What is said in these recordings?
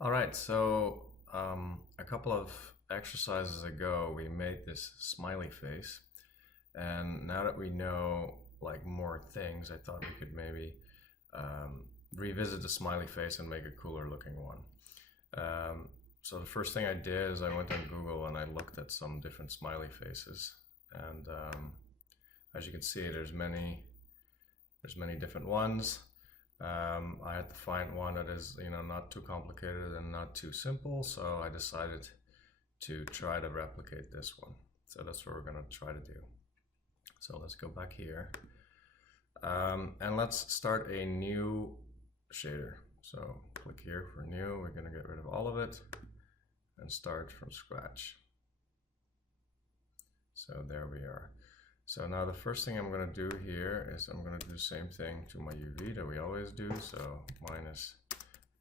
All right, so a couple of exercises ago, we made this smiley face, and now that we know like more things, I thought we could maybe revisit the smiley face and make a cooler looking one. So the first thing I did is I went on Google and I looked at some different smiley faces, and as you can see, there's many different ones. I had to find one that is, not too complicated and not too simple, so I decided to try to replicate this one. So that's what we're going to try to do. So let's go back here, and let's start a new shader. So click here for new. We're going to get rid of all of it and start from scratch. So there we are. So now the first thing I'm going to do here is I'm going to do the same thing to my UV that we always do. So minus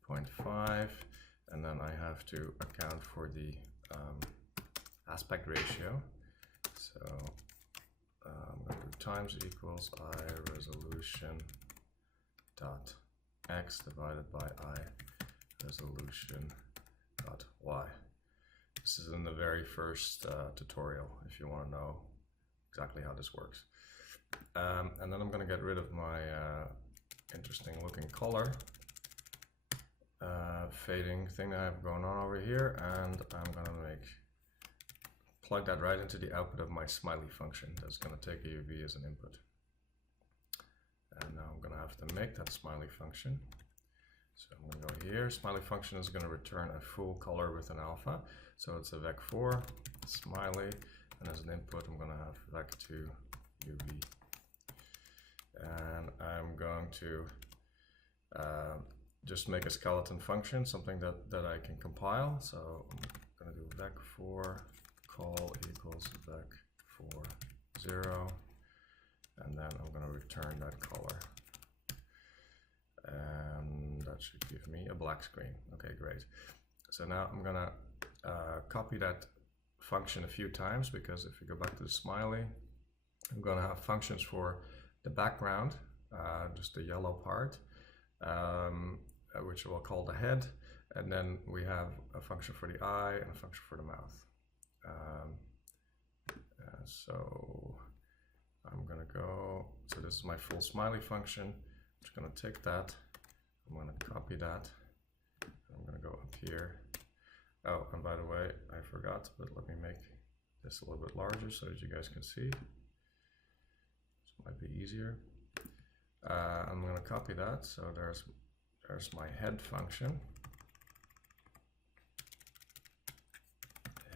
0.5, and then I have to account for the aspect ratio. So I'm going to do times equals I resolution dot x divided by I resolution dot y. This is in the very first tutorial if you want to know exactly how this works. And then I'm going to get rid of my interesting looking color fading thing that I have going on over here, and I'm going to plug that right into the output of my smiley function. That's going to take a UV as an input. And now I'm going to have to make that smiley function. So I'm going to go here. Smiley function is going to return a full color with an alpha. So it's a vec4 smiley, and as an input I'm going to have vec2 UV. And I'm going to just make a skeleton function, something that I can compile. So I'm going to do vec4 call equals vec4 0, and then I'm going to return that color. And that should give me a black screen. Okay, great. So now I'm gonna copy that function a few times, because if you go back to the smiley, I'm gonna have functions for the background, just the yellow part, which we'll call the head, and then we have a function for the eye and a function for the mouth. So I'm gonna go, so this is my full smiley function. I'm just going to take that, I'm going to copy that, I'm going to go up here. Oh, and by the way, I forgot, but let me make this a little bit larger so that you guys can see. This might be easier. I'm going to copy that, so there's my head function.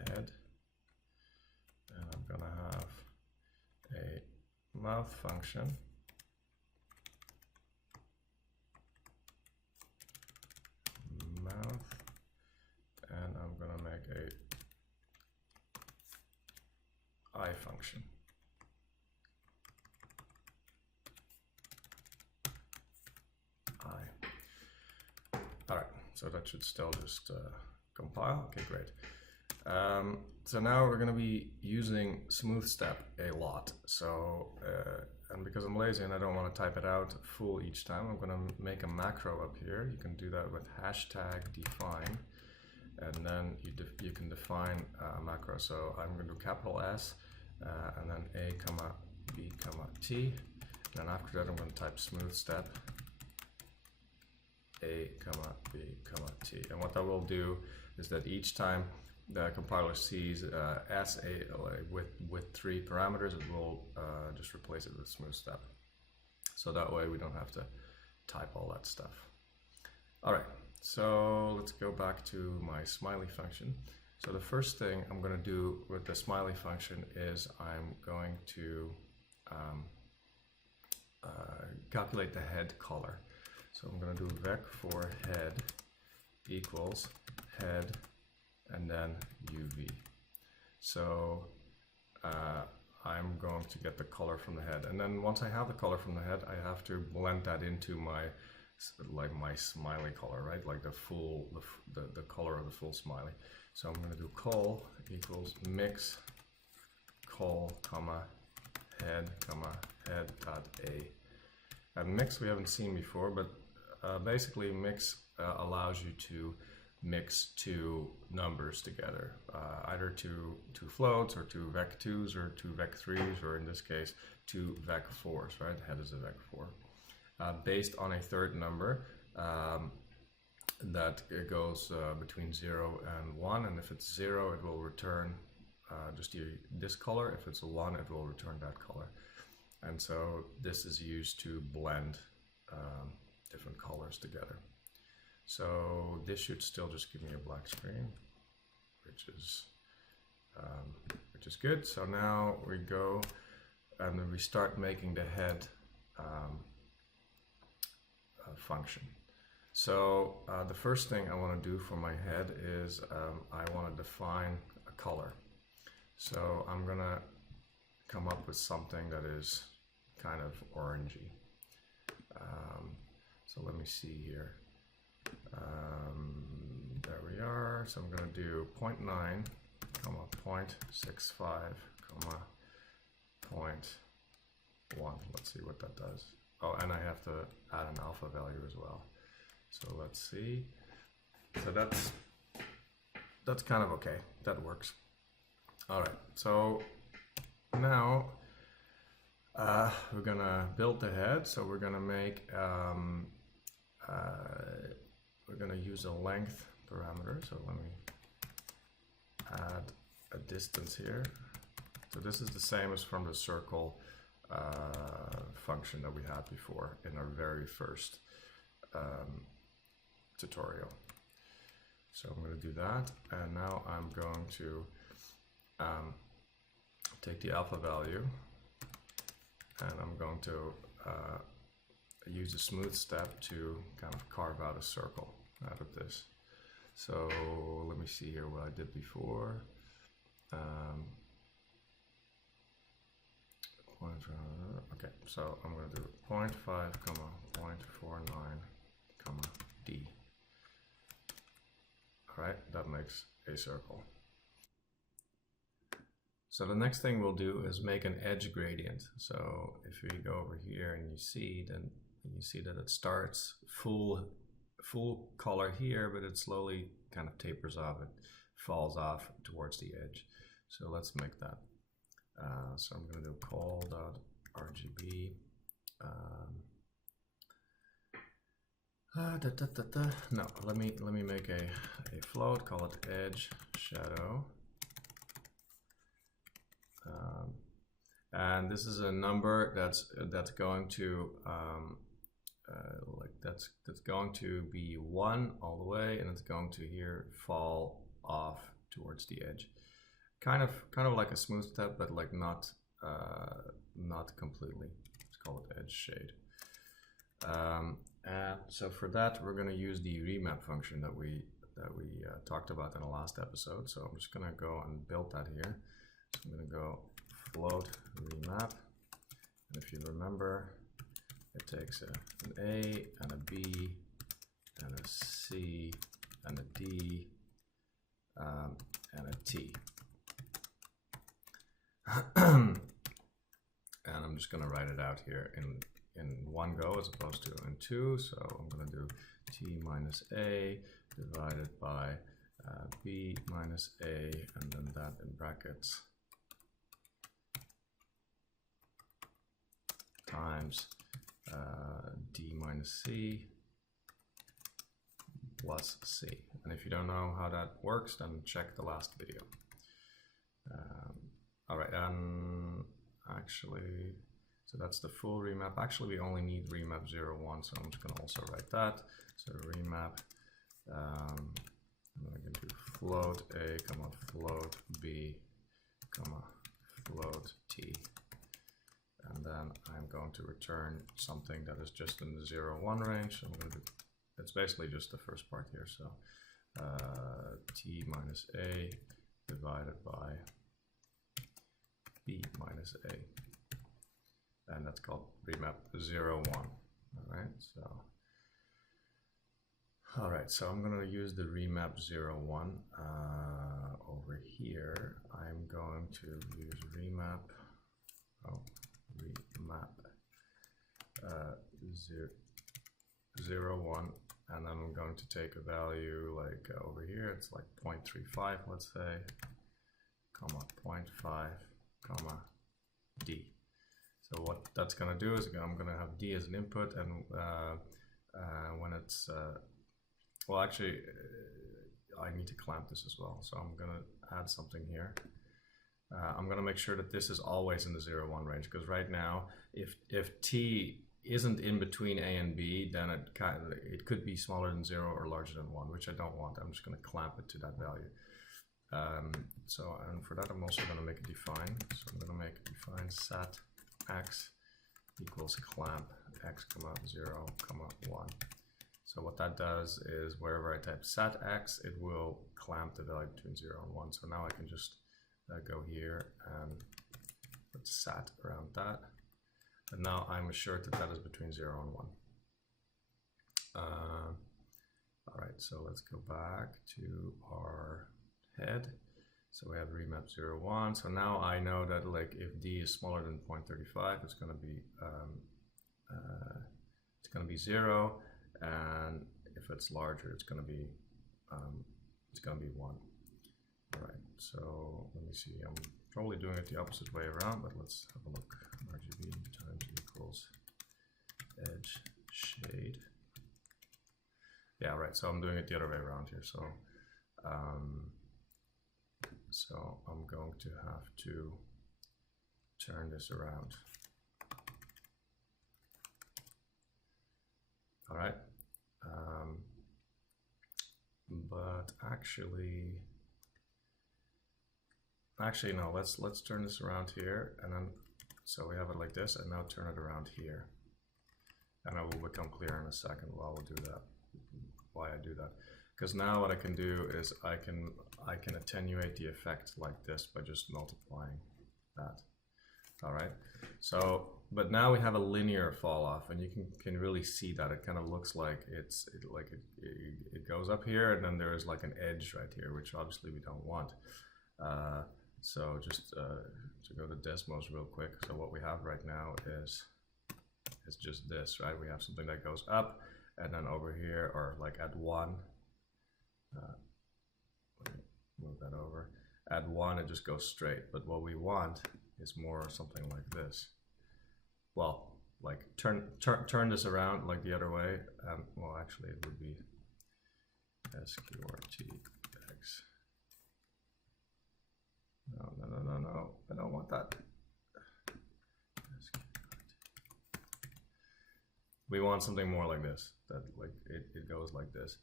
Head. And I'm going to have a mouth function. And I'm going to make a eye function. Eye. All right, so that should still just compile. Okay, great. So now we're going to be using smooth step a lot. So, and because I'm lazy and I don't want to type it out full each time, I'm going to make a macro up here. You can do that with hashtag define, and then you can define a macro. So I'm going to do capital S, and then A, comma, B, comma, T. And then after that, I'm going to type smooth step, A, comma, B, comma, T. And what that will do is that each time the compiler sees S with 3 parameters, it will just replace it with smooth step. So that way we don't have to type all that stuff. All right, so let's go back to my smiley function. So the first thing I'm going to do with the smiley function is I'm going to calculate the head color. So I'm going to do vec4 head equals head and then UV. So I'm going to get the color from the head, and then once I have the color from the head, I have to blend that into my smiley color, right? Like the color of the full smiley. So I'm going to do col equals mix col comma head dot a. Mix we haven't seen before, but basically mix allows you to mix two numbers together, either two floats or two vec2s or two vec3s, or in this case, two vec4s, right? Head is a vec4. Based on a third number that goes between 0 and 1, and if it's 0, it will return just this color. If it's a 1, it will return that color. And so this is used to blend different colors together. So this should still just give me a black screen, which is good. So now we go and we start making the head function. So the first thing I want to do for my head is I want to define a color. So I'm gonna come up with something that is kind of orangey. So let me see here. There we are. So I'm going to do 0.9, 0.65, 0.1. Let's see what that does. Oh, and I have to add an alpha value as well. So let's see. So that's kind of okay. That works. All right. So now we're gonna build the head. So we're gonna make we're gonna use a length parameter. So let me add a distance here. So this is the same as from the circle function that we had before in our very first tutorial. So I'm going to do that, and now I'm going to take the alpha value, and I'm going to use a smooth step to kind of carve out a circle out of this. So let me see here what I did before. Okay, so I'm going to do 0.5, 0.49, D. All right, that makes a circle. So the next thing we'll do is make an edge gradient. So if we go over here and you see that it starts full color here, but it slowly kind of tapers off. It falls off towards the edge. So let's make that. So I'm going to do call.rgb. No, let me make a float. Call it edge shadow. And this is a number that's going to that's going to be 1 all the way, and it's going to here fall off towards the edge. Kind of like a smooth step, but like not completely. Let's call it edge shade. And so for that, we're going to use the remap function that we talked about in the last episode. So I'm just going to go and build that here. So I'm going to go float remap, and if you remember, it takes an A and a B and a C and a D and a T. And I'm just going to write it out here in one go as opposed to in two. So I'm going to do T minus A divided by B minus A, and then that in brackets times D minus C plus C. And if you don't know how that works, then check the last video. All right, and actually, so that's the full remap. Actually, we only need remap 01, so I'm just going to also write that. So remap, I'm going to do float A, float B, float T. And then I'm going to return something that is just in the 0-1 range. So I'm going to do, it's basically just the first part here. So T minus A divided by B minus A. And that's called remap 01. All right, so I'm going to use the remap 01 over here. I'm going to use remap 01, and then I'm going to take a value like over here, it's like 0.35, let's say, comma 0.5, comma D. So what that's going to do is I'm going to have D as an input, and when it's, well actually, I need to clamp this as well. So I'm going to add something here. I'm going to make sure that this is always in the 0, 1 range, because right now, if T isn't in between A and B, then it could be smaller than 0 or larger than 1, which I don't want. I'm just going to clamp it to that value. And for that, I'm also going to make a define. So I'm going to make a define sat x equals clamp x, 0, 1. So what that does is wherever I type sat x, it will clamp the value between 0 and 1. So now I can just go here and put sat around that. And now I'm assured that that is between 0 and 1. All right, so let's go back to our head. So we have remap 0, 1. So now I know that like if D is smaller than 0.35, it's going to be 0, and if it's larger, it's going to be 1. All right, so let me see. I'm probably doing it the opposite way around, but let's have a look. RGB times equals edge shade. Yeah, right. So I'm doing it the other way around here. So, so I'm going to have to turn this around. All right. But actually no. Let's turn this around here, and then so we have it like this, and now turn it around here. And it will become clear in a second why we'll do that. Why I do that? Because now what I can do is I can attenuate the effect like this by just multiplying that. All right. So, but now we have a linear fall off, and you can really see that it kind of looks like it goes up here, and then there is like an edge right here, which obviously we don't want. So just to go to Desmos real quick. So what we have right now is just this, right? We have something that goes up, and then over here, or like at 1, let me move that over. At 1, it just goes straight. But what we want is more something like this. Well, like turn this around like the other way. Well, actually, it would be SQRTX. No, I don't want that. We want something more like this, that like it goes like this.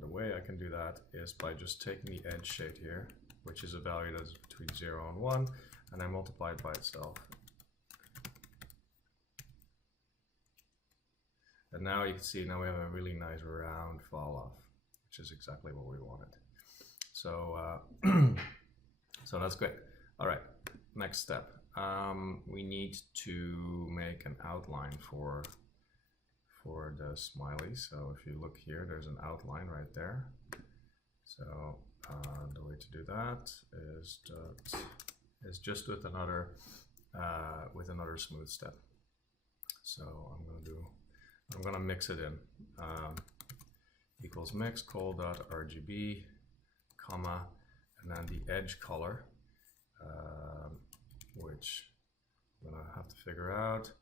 The way I can do that is by just taking the edge shade here, which is a value that is between 0 and 1, and I multiply it by itself. And now you can see, now we have a really nice round fall off, which is exactly what we wanted. So, so that's great. All right, next step. We need to make an outline for the smiley. So if you look here, there's an outline right there. So the way to do that is just with another smooth step. So I'm gonna mix it in. Equals mix col.rgb, comma, and then the edge color, which I'm gonna have to figure out.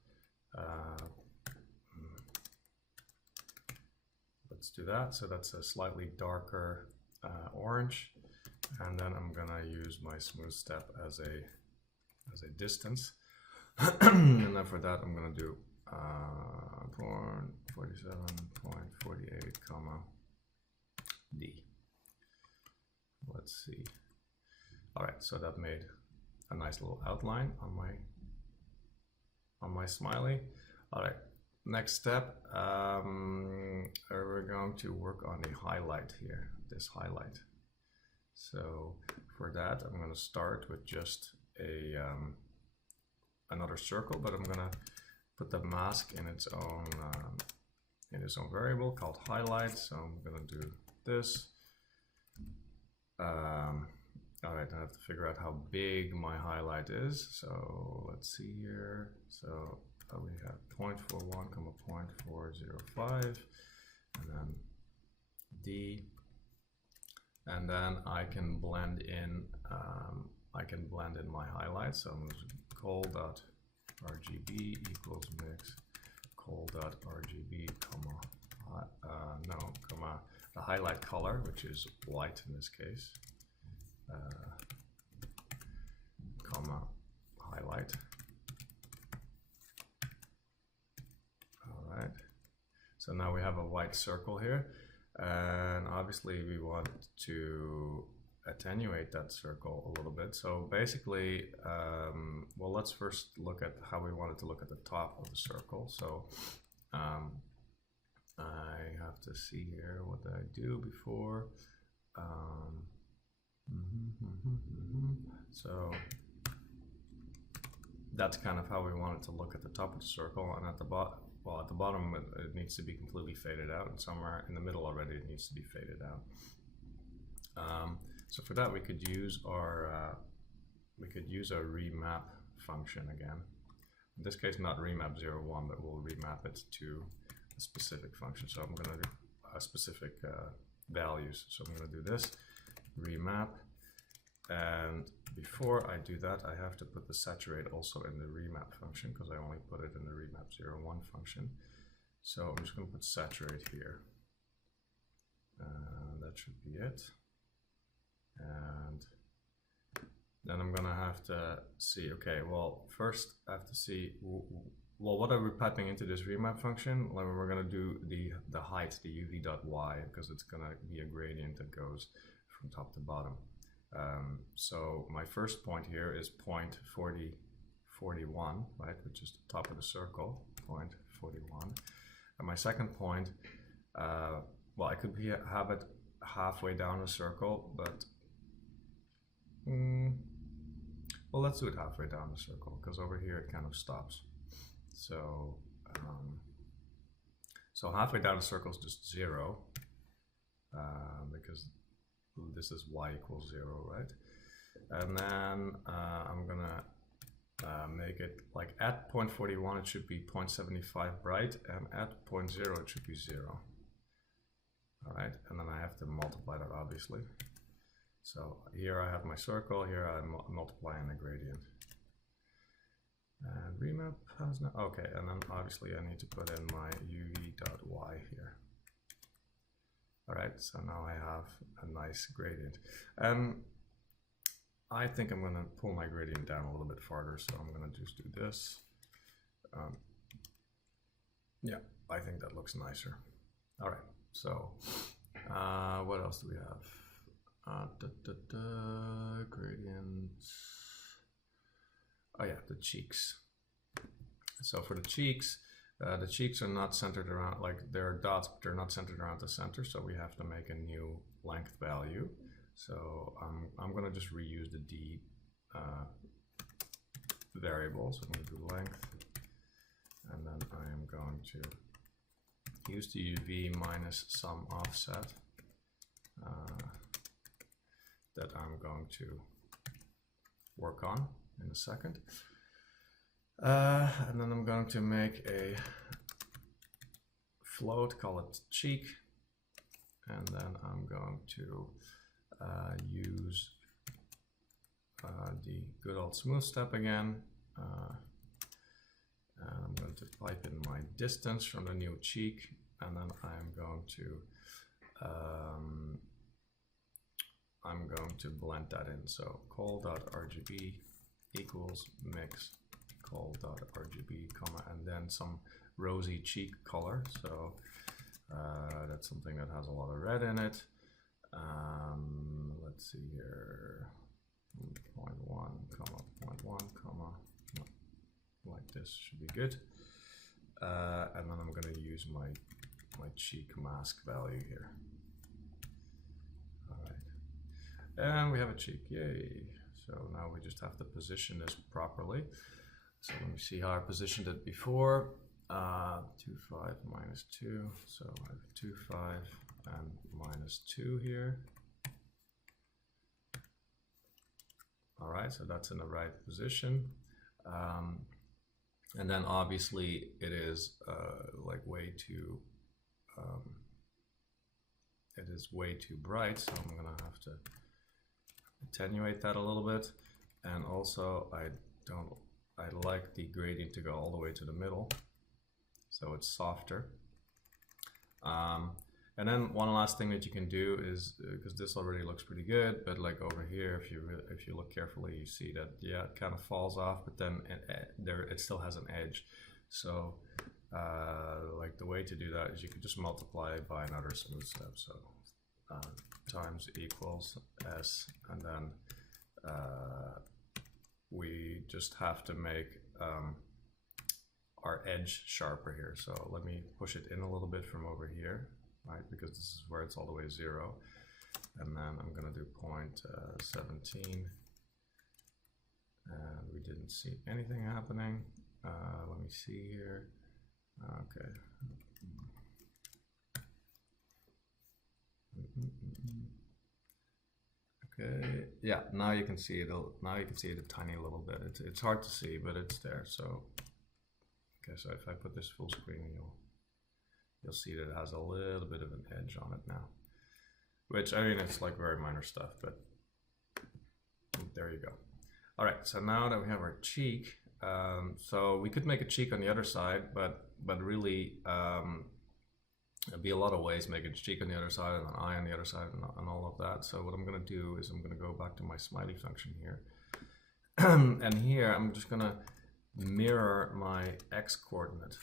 Let's do that. So that's a slightly darker orange, and then I'm gonna use my smooth step as a distance, and then for that I'm gonna do 47.48 comma D. Let's see. All right, so that made a nice little outline on my smiley. All right, next step, we're going to work on the highlight here, this highlight. So for that, I'm going to start with just another circle, but I'm going to put the mask in its own variable called highlight. So I'm going to do this. All right, I have to figure out how big my highlight is. So let's see here. So we have 0.41, 0.405, and then D, and then I can blend in my highlights. So I'm going to col.rgb equals mix col.rgb, the highlight color, which is white in this case, comma highlight. All right. So now we have a white circle here, and obviously we want to attenuate that circle a little bit. So basically, well, let's first look at how we want it to look at the top of the circle. So I have to see here what I do before. So that's kind of how we want it to look at the top of the circle, and at the bottom. Well, at the bottom it needs to be completely faded out, and somewhere in the middle already it needs to be faded out. So for that we could use our remap function again. In this case, not remap 01, but we'll remap it to a specific function. So I'm going to do specific values. So I'm going to do this remap, and before I do that, I have to put the saturate also in the remap function, because I only put it in the remap 01 function. So I'm just going to put saturate here. That should be it. And then I'm going to have to see, okay, well, first I have to see, well, what are we piping into this remap function? Like, we're going to do the height, the uv.y, because it's going to be a gradient that goes from top to bottom. So my first point here is 0.41, right, which is the top of the circle, 0.41. And my second point, well, I could have it halfway down the circle, but well, let's do it halfway down the circle, because over here it kind of stops. So so halfway down the circle is just 0, because this is y equals 0, right? And then I'm gonna make it like at 0.41 it should be 0.75 bright, and at 0.0 it should be 0. All right, and then I have to multiply that, obviously. So here I have my circle, here I'm multiplying the gradient. And remap has no, okay, and then obviously I need to put in my uv.y here. All right, so now I have a nice gradient. I think I'm going to pull my gradient down a little bit farther, so I'm going to just do this. Yeah, I think that looks nicer. All right, so what else do we have? Gradients. Oh yeah, the cheeks. So for the cheeks are not centered around, like they're dots, but they're not centered around the center, so we have to make a new length value. So I'm going to just reuse the D variable. So I'm going to do length, and then I am going to use the UV minus some offset that I'm going to work on in a second. And then I'm going to make a float, call it cheek, and then I'm going to use the good old smooth step again, and I'm going to pipe in my distance from the new cheek, and then I'm going to blend that in. So col.rgb equals mix col.rgb, and then some rosy cheek color. So that's something that has a lot of red in it. Let's see here, 0.1, 0.1, no, like this should be good. And then I'm going to use my cheek mask value here. All right, and we have a cheek, yay. So now we just have to position this properly. So let me see how I positioned it before. 2,5 minus 2, so I have 2,5 and minus 2 here. All right, so that's in the right position. And then obviously it is like way too, it is way too bright, so I'm gonna have to attenuate that a little bit. And also I like the gradient to go all the way to the middle, so it's softer. And then one last thing that you can do is, because this already looks pretty good, but like over here, if you look carefully, you see that, yeah, it kind of falls off, but then it still has an edge. So like the way to do that is you could just multiply it by another smooth step. So times equals S, and then we just have to make our edge sharper here. So let me push it in a little bit from over here, right? Because this is where it's all the way 0. And then I'm gonna do 0.17. And we didn't see anything happening. Let me see here. Okay. Okay. Yeah. Now you can see it. Now you can see it a tiny little bit. It's hard to see, but it's there. So. Okay, so if I put this full screen, you'll see that it has a little bit of an edge on it now. Which, I mean, it's like very minor stuff, but there you go. All right, so now that we have our cheek, so we could make a cheek on the other side, but really there'd be a lot of ways making a cheek on the other side and an eye on the other side and all of that. So what I'm gonna do is I'm gonna go back to my smiley function here. And here I'm just gonna mirror my x coordinate.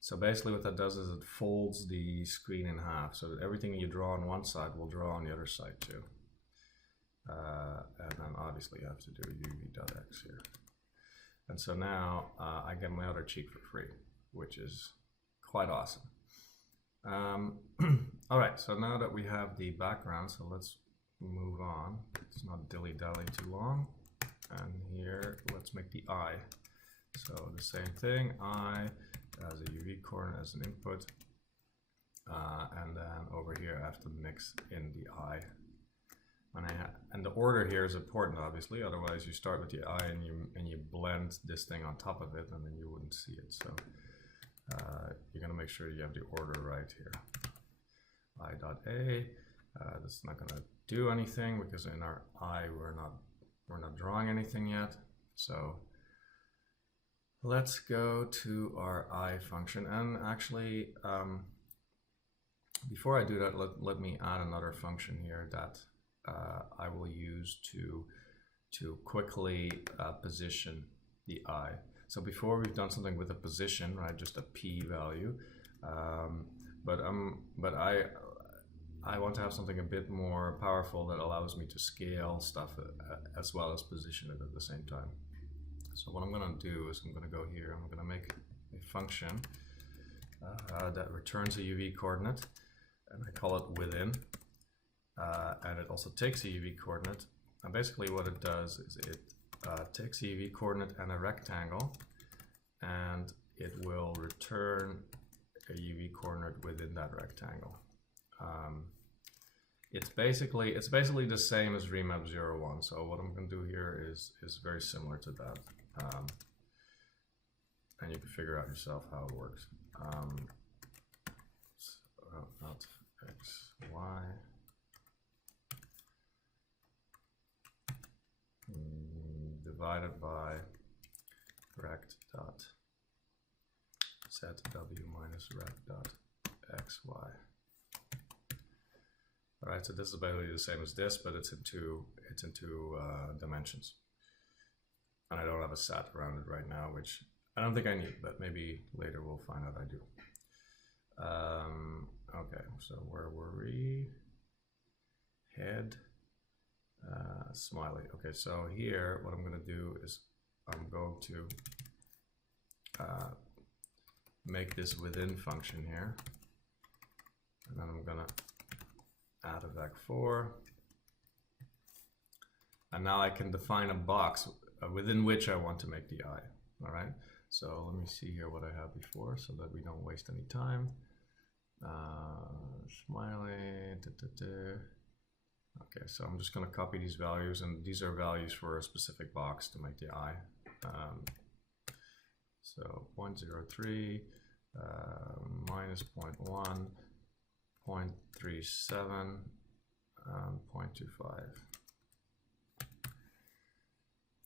So basically what that does is it folds the screen in half, so that everything you draw on one side will draw on the other side too. And then obviously you have to do uv.x here. And so now I get my other cheek for free, which is quite awesome. All right, so now that we have the background, so let's move on. Let's not dilly-dally too long. And here, let's make the eye. So the same thing, eye as a UV coordinate as an input. And then over here, I have to mix in the eye. And the order here is important, obviously. Otherwise, you start with the eye and you blend this thing on top of it, and then you wouldn't see it. So you're gonna make sure you have the order right here. I.A. That's not gonna do anything because in our eye we're not drawing anything yet. So let's go to our eye function. And actually, before I do that, let me add another function here that I will use to quickly position the eye. So before we've done something with a position, right, just a p value, but I want to have something a bit more powerful that allows me to scale stuff as well as position it at the same time. So what I'm going to do is I'm going to go here, I'm going to make a function that returns a UV coordinate, and I call it within, and it also takes a UV coordinate. And basically what it does is it takes a UV coordinate and a rectangle, and it will return a UV coordinate within that rectangle. It's basically the same as Remap 01. So what I'm going to do here is very similar to that, and you can figure out yourself how it works. So not x, y. Divided by rect dot set w minus rect dot xy. All right, so this is basically the same as this, but it's in two dimensions. And I don't have a sat around it right now, which I don't think I need, but maybe later we'll find out I do. Okay, so where were we? Head, smiley. Okay, so here, what I'm gonna do is I'm going to make this within function here. And then I'm gonna add a vec4, and now I can define a box within which I want to make the eye. All right, so let me see here what I had before so that we don't waste any time. Smiley, okay, so I'm just going to copy these values, and these are values for a specific box to make the eye. So 0.03 minus 0.1, 0.37, 0.25.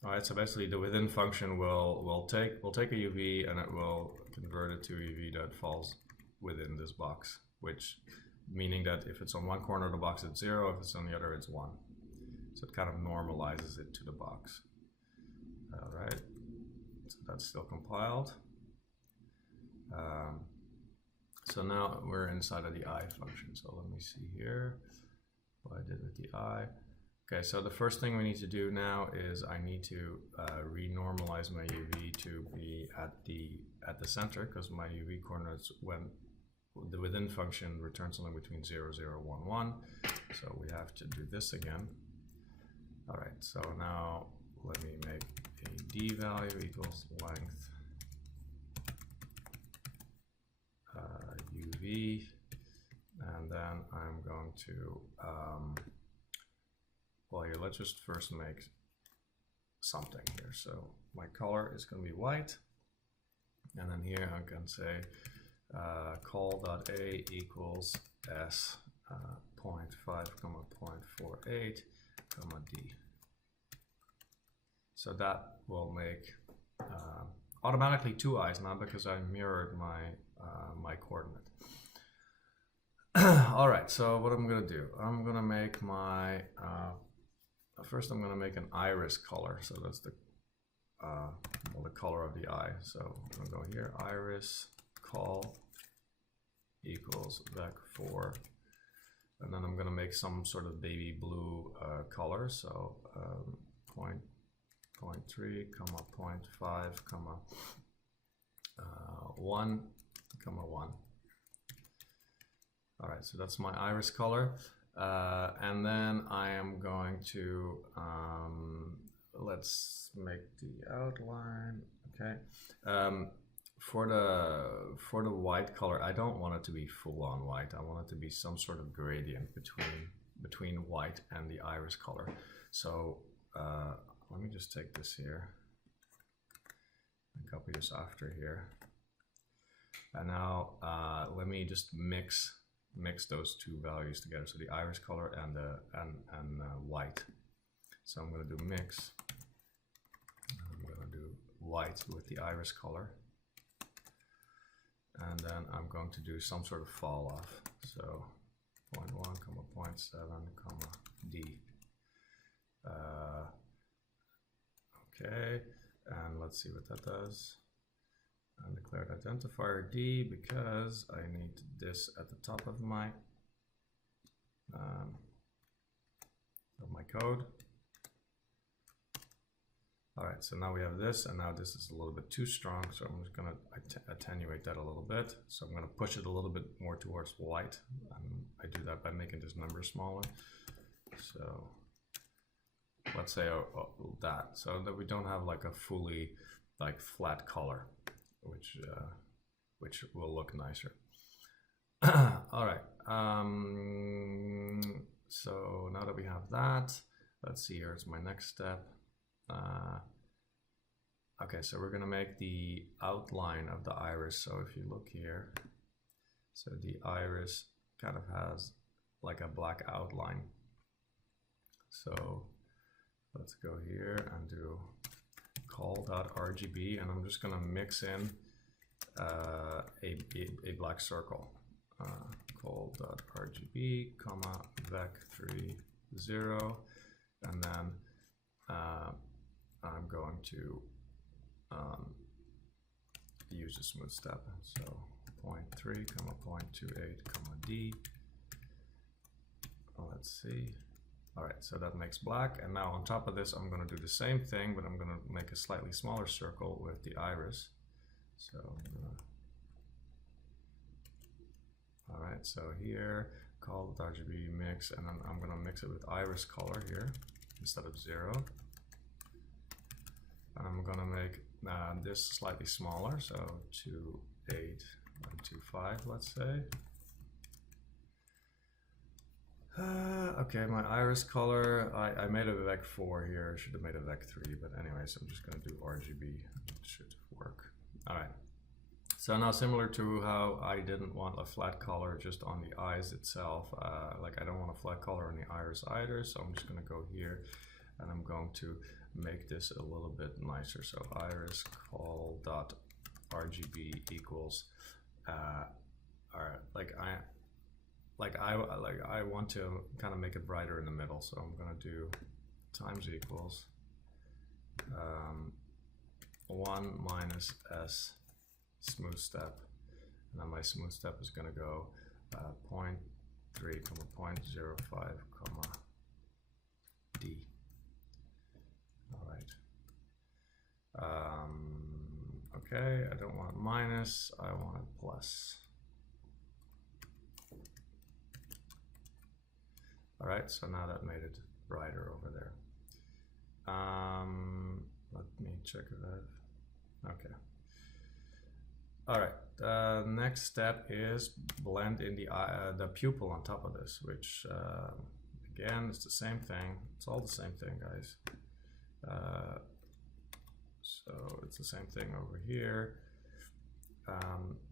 All right, so basically the within function will take a UV and it will convert it to a UV that falls within this box, which meaning that if it's on one corner of the box it's 0, if it's on the other it's 1. So it kind of normalizes it to the box. All right, so that's still compiled. So now we're inside of the eye function. So let me see here what I did with the eye. Okay, so the first thing we need to do now is I need to renormalize my UV to be at the center, because my UV coordinates when the within function returns something between 0, 0, 1, 1. So we have to do this again. All right, so now let me make a D value equals length UV, and then I'm going to well, here, let's just first make something here. So my color is going to be white, and then here I can say col.a equals s 0.5, 0.48, d. So that will make automatically 2 eyes now, because I mirrored my my coordinate. All right, so what I'm going to do, I'm going to make my first I'm going to make an iris color. So that's the well, the color of the eye. So I'm going to go here, iris col equals vec4, and then I'm going to make some sort of baby blue color. So 0.3, 0.5, 1, 1. All right, so that's my iris color. And then I am going to, let's make the outline, okay. For the white color, I don't want it to be full on white. I want it to be some sort of gradient between white and the iris color. So let me just take this here and copy this after here. And now let me just mix those two values together. So the iris color and white. So I'm going to do mix. I'm going to do white with the iris color. And then I'm going to do some sort of fall off. So 0.1, 0.7, D. Okay, and let's see what that does. Undeclared identifier D, because I need this at the top of my code. All right, so now we have this, and now this is a little bit too strong, so I'm just going to attenuate that a little bit. So I'm going to push it a little bit more towards white, and I do that by making this number smaller. So let's say that, so that we don't have like a fully like flat color, which will look nicer. All right, so now that we have that, let's see, here's my next step. Okay, so we're gonna make the outline of the iris. So if you look here, so the iris kind of has like a black outline. So let's go here and do col.rgb, and I'm just gonna mix in a black circle. Col.rgb, vec3 0, and then I'm going to use a smooth step. So 0.3, 0.28, D. Let's see. All right, so that makes black. And now on top of this, I'm going to do the same thing, but I'm going to make a slightly smaller circle with the iris. So all right, so here, col.rgb mix, and then I'm going to mix it with iris color here instead of 0. And I'm going to make this slightly smaller, so 2.8 and 2.5, let's say. Okay, my iris color, I made a vec4 here. I should have made a vec3, but anyways, I'm just going to do RGB. It should work. All right. So now, similar to how I didn't want a flat color just on the eyes itself, like I don't want a flat color on the iris either, so I'm just going to go here and I'm going to make this a little bit nicer. So iris col dot RGB equals, all right, I want to kind of make it brighter in the middle, so I'm going to do times equals 1 minus s smooth step, and then my smooth step is going to go 0.3, 0.05, d. All right. Okay, I don't want minus, I want it plus. All right, so now that made it brighter over there. Let me check that. Okay. All right, the next step is blend in the pupil on top of this, which again, it's the same thing. It's all the same thing, guys. So it's the same thing over here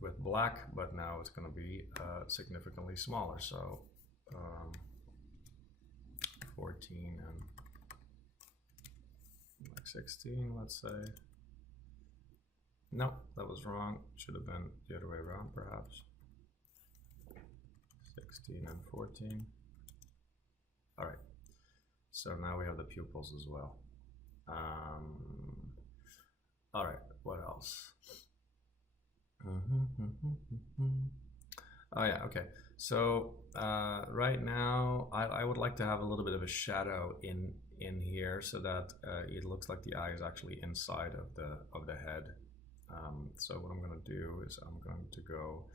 with black, but now it's going to be significantly smaller. So 14 and like 16, let's say. No, that was wrong. Should have been the other way around, perhaps. 16 and 14. All right. So now we have the pupils as well. All right. What else? Oh yeah. Okay. So right now, I would like to have a little bit of a shadow in here, so that it looks like the eye is actually inside of the head. So what I'm going to do is I'm going to go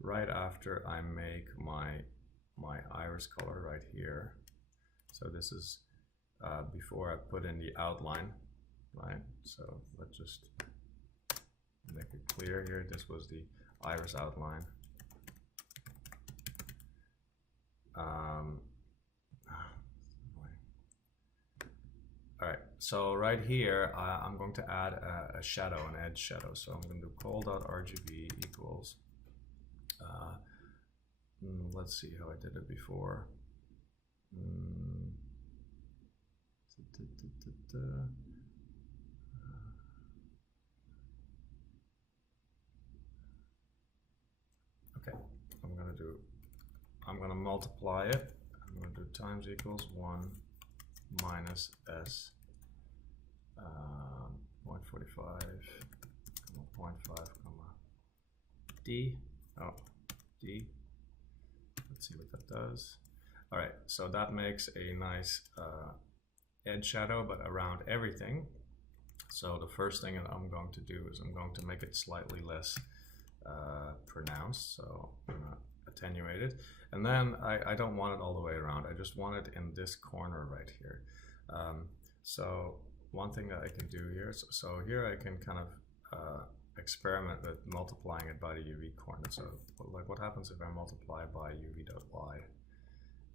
right after I make my iris color right here. So this is before I put in the outline, right? So let's just make it clear here. This was the iris outline. All right, so right here, I'm going to add a shadow, an edge shadow. So I'm going to do col.rgb equals, let's see how I did it before. Okay, I'm going to multiply it. I'm going to do times equals 1 minus s 0.45, 0.5, d. Oh, d. Let's see what that does. All right, so that makes a nice edge shadow, but around everything. So the first thing that I'm going to do is I'm going to make it slightly less pronounced. So I'm going to attenuate it. And then I don't want it all the way around. I just want it in this corner right here. So one thing that I can do here, so here I can kind of experiment with multiplying it by the UV coordinate. So like what happens if I multiply by UV.y?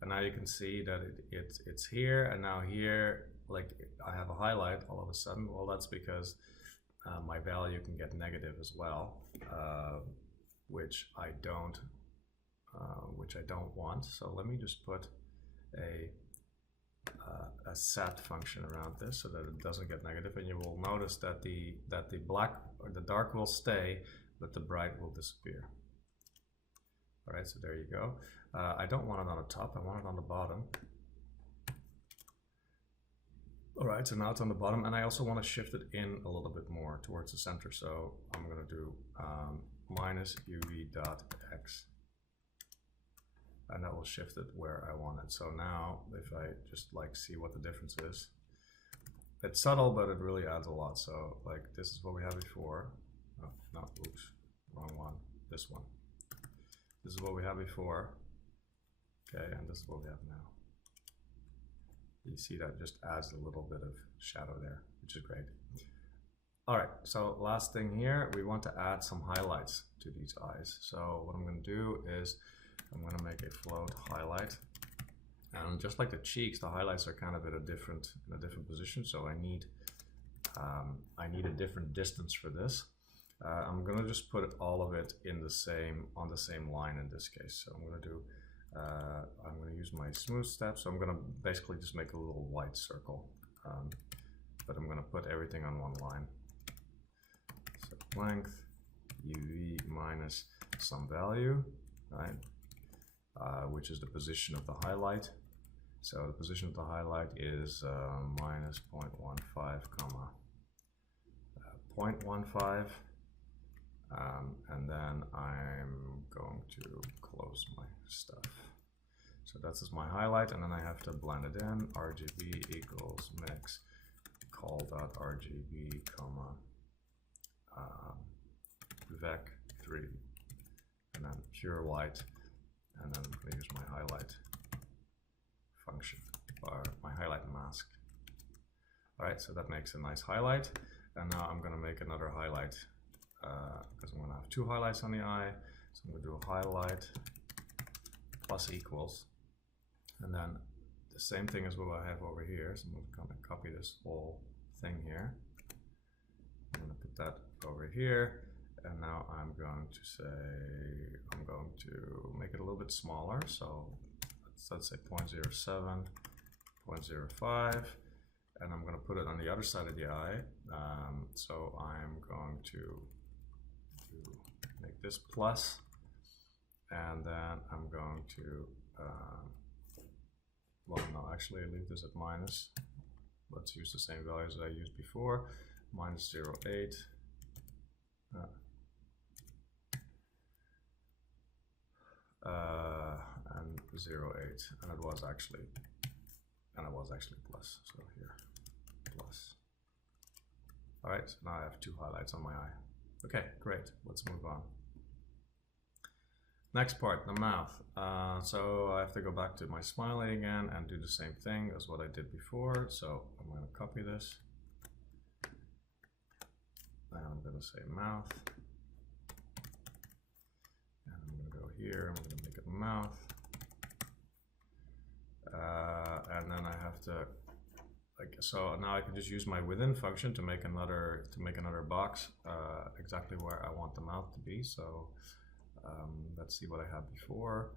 And now you can see that it's here, and now here, like I have a highlight all of a sudden. Well, that's because my value can get negative as well, which I don't want. So let me just put a set function around this so that it doesn't get negative, and you will notice that the black or the dark will stay, but the bright will disappear. All right, so there you go. I don't want it on the top, I want it on the bottom. All right, so now it's on the bottom, and I also want to shift it in a little bit more towards the center. So I'm going to do minus uv.x, and that will shift it where I want it. So now if I just like see what the difference is, it's subtle, but it really adds a lot. So like this is what we had before. Oh, no, oops, wrong one. This one. This is what we had before. Okay, and this is what we have now. You see that just adds a little bit of shadow there, which is great. All right, so last thing here, we want to add some highlights to these eyes. So what I'm going to do is I'm going to make a float highlight. And just like the cheeks, the highlights are kind of in a different position, so I need a different distance for this. I'm gonna just put all of it in on the same line in this case. So I'm gonna use my smooth step. So I'm gonna basically just make a little white circle, but I'm gonna put everything on one line. So length UV minus some value, right? Which is the position of the highlight. So the position of the highlight is minus 0.15, comma 0.15. And then I'm going to close my stuff. So that's my highlight, and then I have to blend it in. RGB equals mix call.rgb, comma vec3, and then pure white, and then I'm going to use my highlight function, or my highlight mask. All right, so that makes a nice highlight, and now I'm going to make another highlight because I'm going to have two highlights on the eye. So I'm going to do a highlight plus equals, and then the same thing as what I have over here. So I'm going to copy this whole thing here. I'm going to put that over here, and now I'm going to say, I'm going to make it a little bit smaller. So let's say 0.07, 0.05, and I'm going to put it on the other side of the eye. So I'm going to make this plus, and then I'm going to, well, no, actually I leave this at minus. Let's use the same values that I used before, minus 0.8. And 0.8, and it was actually plus. So here, plus. All right, so now I have two highlights on my eye. Okay, great. Let's move on. Next part, the mouth. So I have to go back to my smiley again and do the same thing as what I did before. So I'm going to copy this, and I'm going to say mouth. Here, I'm going to make it mouth, and then I have to, so now I can just use my within function to make another box exactly where I want the mouth to be. So let's see what I had before.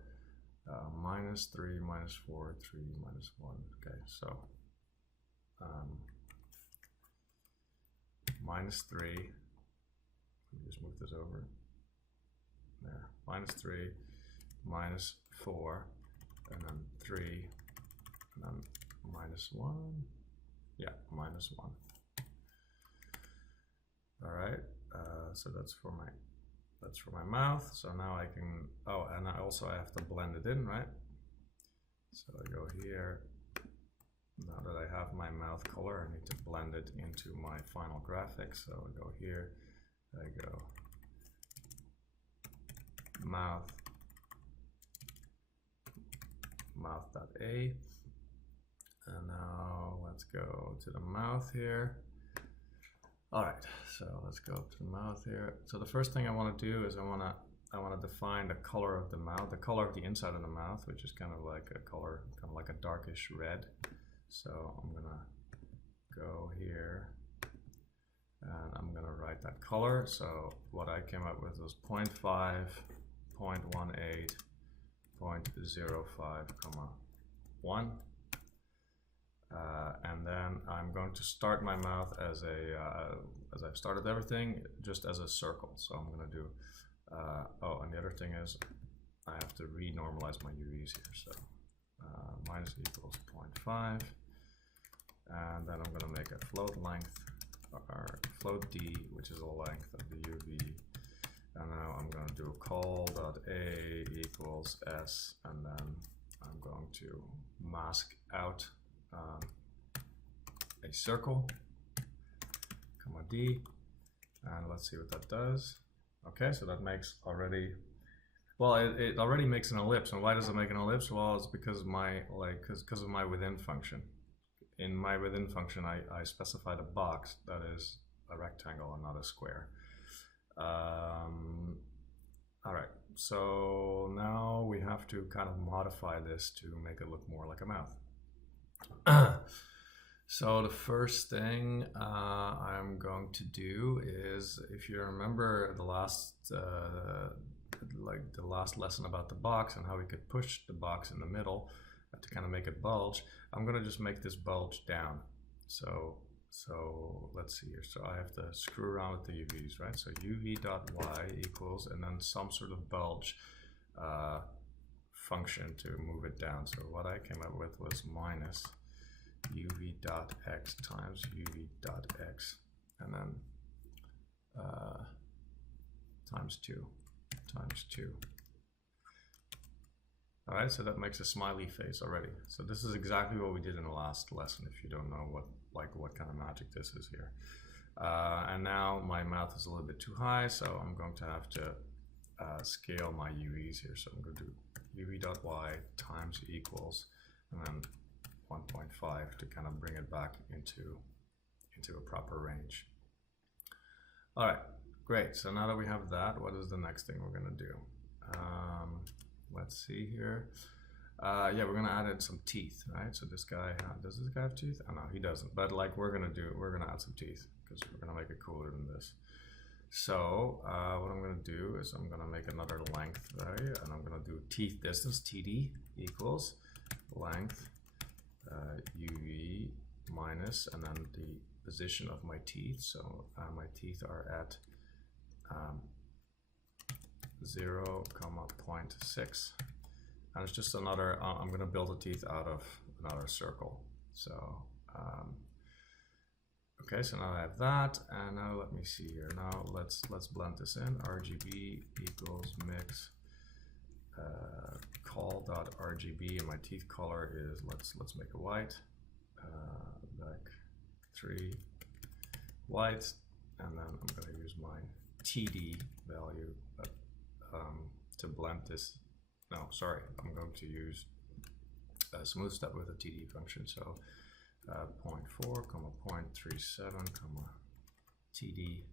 Minus 3, minus 4, 3, minus 1. Okay, so minus 3. Let me just move this over. There, minus 3, minus 4, and then 3, and then minus 1. Yeah, minus 1. All right, so that's for my mouth. So now I can, oh, and I have to blend it in, right? So I go here. Now that I have my mouth color, I need to blend it into my final graphic. So I go here, I go mouth.a, and now let's go to the mouth here. All right, so let's go to the mouth here. So the first thing I want to do is I want to define the color of the mouth, the color of the inside of the mouth, which is kind of like a color, kind of like a darkish red. So I'm gonna go here, and I'm gonna write that color. So what I came up with was 0.5, 0.18, 0.05, 1. And then I'm going to start my mouth as I've started everything, just as a circle. So I'm going to do, oh, and the other thing is I have to renormalize my UVs here. So minus equals 0.5, and then I'm going to make a float length, or float D, which is the length of the UV. And now I'm going to do call.a equals s, and then I'm going to mask out a circle, comma D, and let's see what that does. Okay, so that makes already, well, it already makes an ellipse. And why does it make an ellipse? Well, it's because of my within function. In my within function, I specified a box that is a rectangle and not a square. All right, so now we have to kind of modify this to make it look more like a mouth. So the first thing I'm going to do is, if you remember the last lesson about the box and how we could push the box in the middle to kind of make it bulge, I'm going to just make this bulge down. So let's see here. So I have to screw around with the UVs, right? So uv.y equals, and then some sort of bulge function to move it down. So what I came up with was minus uv.x times uv.x, and then times 2. All right, so that makes a smiley face already. So this is exactly what we did in the last lesson, if you don't know what kind of magic this is here. And now my mouth is a little bit too high, so I'm going to have to scale my UVs here. So I'm going to do uv.y times equals, and then 1.5 to kind of bring it back into a proper range. All right, great. So now that we have that, what is the next thing we're going to do? Let's see here. Yeah, we're going to add in some teeth, right? So this guy, does this guy have teeth? Oh no, he doesn't. But like we're going to add some teeth because we're going to make it cooler than this. So what I'm going to do is I'm going to make another length value, and I'm going to do teeth distance, TD equals length UV minus, and then the position of my teeth. So my teeth are at 0.6, and it's just another, I'm going to build the teeth out of another circle. So okay, so now I have that, and now let me see here. Now let's blend this in. RGB equals mix call.rgb, and my teeth color is, let's make it white. Back 3 white, and then I'm going to use my TD value to blend this. No, sorry, I'm going to use a smooth step with a TD function. So 0.4, 0.37, TD,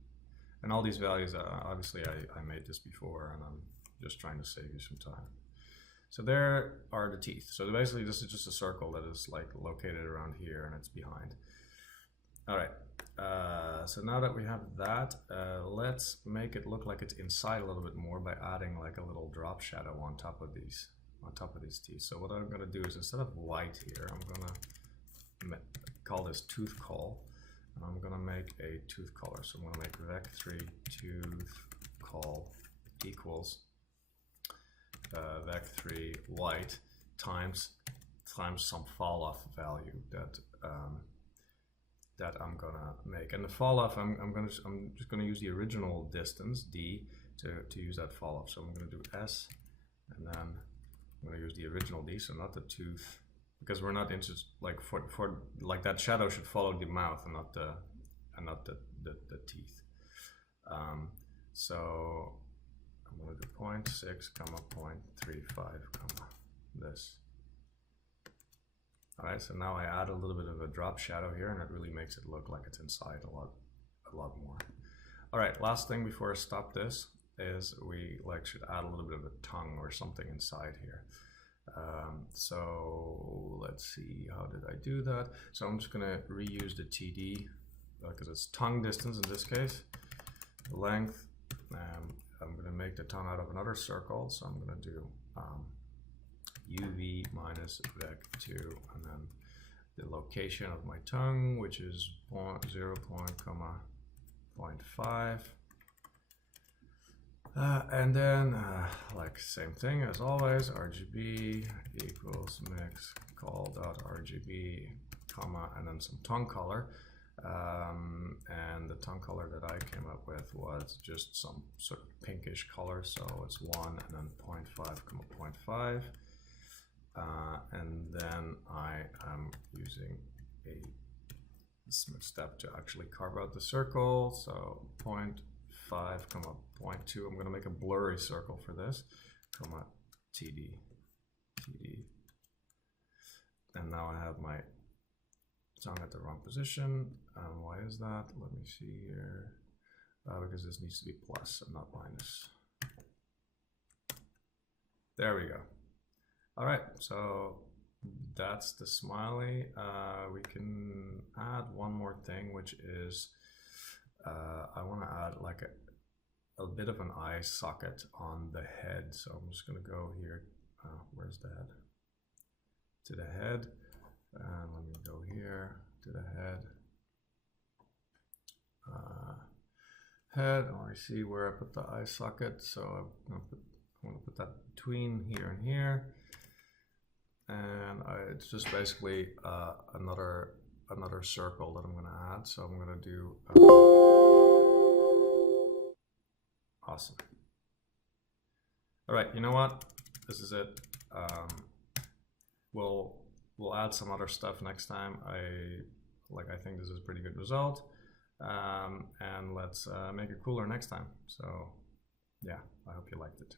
and all these values. Obviously, I made this before, and I'm just trying to save you some time. So there are the teeth. So basically, this is just a circle that is like located around here, and it's behind. All right. So now that we have that, let's make it look like it's inside a little bit more by adding like a little drop shadow on top of these teeth. So what I'm going to do is, instead of white here, I'm going to call this tooth call, and I'm going to make a tooth color. So I'm going to make vec3 tooth call equals vec3 white times some falloff value that I'm gonna make. And the falloff, I'm just gonna use the original distance d to use that falloff. So I'm gonna do s, and then I'm gonna use the original d, so not the tooth, because we're not interested, like for like that shadow should follow the mouth and not the teeth. So I'm gonna do 0.6, 0.35, this. All right, so now I add a little bit of a drop shadow here, and it really makes it look like it's inside a lot more. All right, last thing before I stop this is we should add a little bit of a tongue or something inside here. So let's see, how did I do that? So I'm just gonna reuse the TD because it's tongue distance in this case, length. I'm gonna make the tongue out of another circle, so I'm gonna do UV minus vec2, and then the location of my tongue, which is 0.5, and then like same thing as always, RGB equals mix call.rgb, and then some tongue color. And the tongue color that I came up with was just some sort of pinkish color, so it's 1 and then 0.5, 0.5. And then I am using a smooth step to actually carve out the circle. So 0.5, 0.2. I'm going to make a blurry circle for this, TD. And now I have my tongue at the wrong position. Why is that? Let me see here. Because this needs to be plus and not minus. There we go. All right, so that's the smiley. We can add one more thing, which is I want to add like a bit of an eye socket on the head. So I'm just going to go here. Where's the head? To the head. And let me go here to the head. Head. I want to see where I put the eye socket. So I'm going to put that between here and here. And it's just basically another circle that I'm going to add. So I'm going to do awesome. All right, you know what? This is it. We'll add some other stuff next time. I think this is a pretty good result. And let's make it cooler next time. So yeah, I hope you liked it.